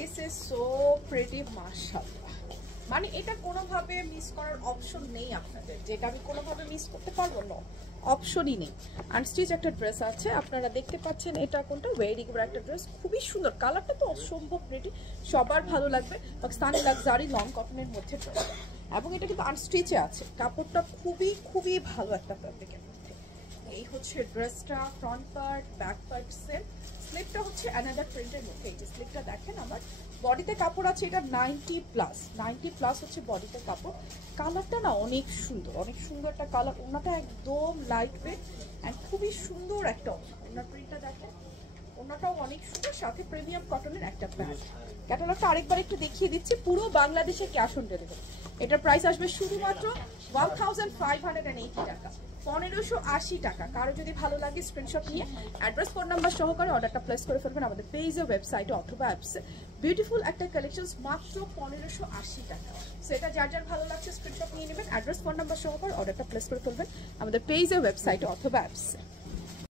This is so pretty মাশাআল্লাহ। মানে এটা কোনোভাবে মিস করার অপশন নেই আপনাদের, যেটা আমি কোনোভাবে মিস করতে পারবো না, অপশনই নেই। আনস্টিচ একটা ড্রেস আছে, আপনারা দেখতে পাচ্ছেন এটা কোনটা, ওয়েরি গুড একটা ড্রেস, খুবই সুন্দর, কালারটা তো অসম্ভব প্রিটি, সবার ভালো লাগবে। পাকিস্তানি লাক্সারি লং কটনের মধ্যে ড্রেস, এবং এটা কিন্তু আনস্টিচে আছে, কাপড়টা খুবই খুবই ভালো একটা ফ্যাব্রিকের মধ্যে। এই হচ্ছে ড্রেসটা, front part, back part same. স্লিপটা হচ্ছে অ্যানাদার প্রিন্টের মধ্যে, এই যে স্লিপটা দেখেন আমার। বডিতে কাপড় আছে এটা 90+ হচ্ছে বডিতে কাপড়। কালারটা না অনেক সুন্দর, অনেক সুন্দর একটা কালার। ওনাটা একদম লাইট ওয়েট অ্যান্ড খুবই সুন্দর একটা ওনার প্রিন্টটা দেখেন, ওনাটাও অনেক সুন্দর, সাথে প্রিমিয়াম কটনের একটা প্যান্ট। ক্যাটালগটা আরেকবার একটু দেখিয়ে দিচ্ছি, পুরো বাংলাদেশে ক্যাশ অন ডেলিভারি। এটার প্রাইস আসবে শুধুমাত্র 1580 টাকা, 1580 টাকা। কারো যদি ভালো লাগে স্ক্রিনশট নিয়ে অ্যাড্রেস, ফোন নাম্বার সহকারে অর্ডারটা প্লেস করে ফেলবেন আমাদের পেজে, ওয়েবসাইটে অথবা অ্যাপসে। বিউটিফুল একটা কালেকশনস, মাত্র 1580 টাকা। সো এটা যার যার ভালো লাগছে স্ক্রিনশট নিয়ে নেবেন, অ্যাড্রেস, ফোন নাম্বার সহকারে অর্ডারটা প্লেস করে ফেলবেন আমাদের পেজে, ওয়েবসাইটে অথবা অ্যাপসে।